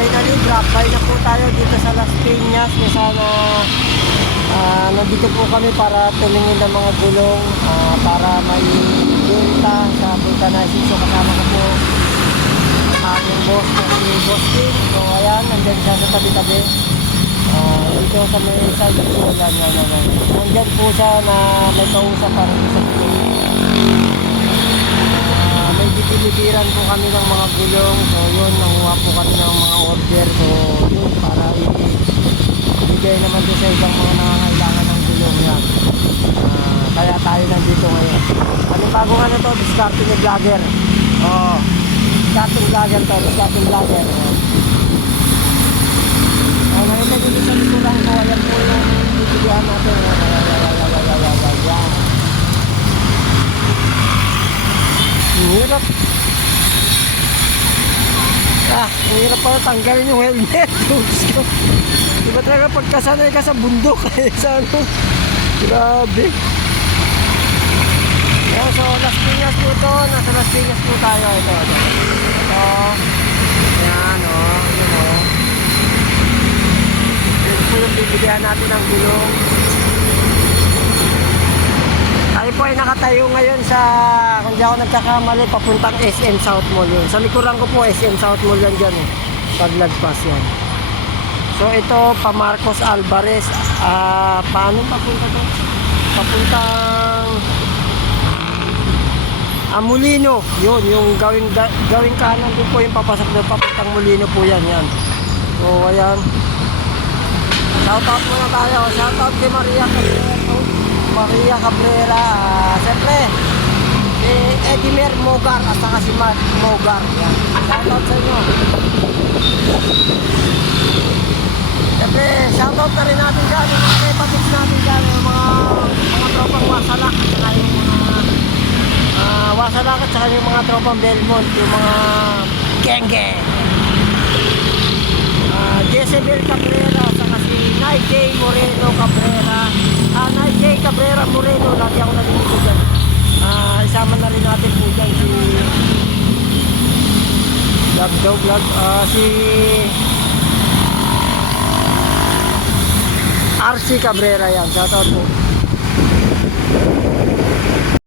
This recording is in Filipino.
finally, drop by na po tayo dito sa Las Piñas. Sana nandito po kami para tumingin ng mga gulong para may benta sa vulcanizing. So kasama ko po aming boss na si Boss King. So ayan, nandyan siya sa tabi-tabi. Dito sa may side po yan. Nandyan po siya na may kausap ang sa gulong. May dipilibiran po kami ng mga gulong. So yun, nanguha po kami ng mga order. So yun, para ibigay naman doon sa ibang mga nangangailangan ng gulong yan. Kaya tayo nandito ngayon. Ano bagong ano to? Discarding ni vlogger. Discarding vlogger to. Discarding vlogger. Nakita dito sa likuran ko. Ayan po yung bibigyan natin. Hirap. Hirap pala tanggalin yung helmet. Diba talaga pagkasanay ka sa bundok sa ano? Grabe. Yan, so Las Piñas po ito. Nasa Las Piñas po tayo. Ito. Yan o. Yun o. Yun po yung bibigyan natin ng gulong. Tayo po ay nakatayo ngayon sa, kung di ako nagkakamali, papuntang SM South Mall yun. Sa likuran ko po, SM South Mall yan dyan eh. Paglagpas yan. So ito, pa Marcos Alvarez. Paano papunta to? Papuntang Molino. Yun, yung gawing kanan din po yung papasok doon. Papuntang Molino po yan. So ayan. Shoutout muna tayo. Shoutout kay Maria Cabrera. Siyempre, si Edimer Mogar at saka si Mark Mogar. Yan. Shoutout sa inyo. Siyempre, shoutout na rin natin dyan. Yung mga kapatids natin dyan. Yung mga tropang Wasalak. Saka yung mga Wasalak at saka yung mga tropang Belmont. Yung mga Genge. Jezebel Cabrera. Saka si Nigel Moreno Cabrera. Nigel Cabrera Moreno. Lagi ako nalilito dyan. Isama na rin natin po dyan si Vlog. Si RC Cabrera yan. Shoutout po.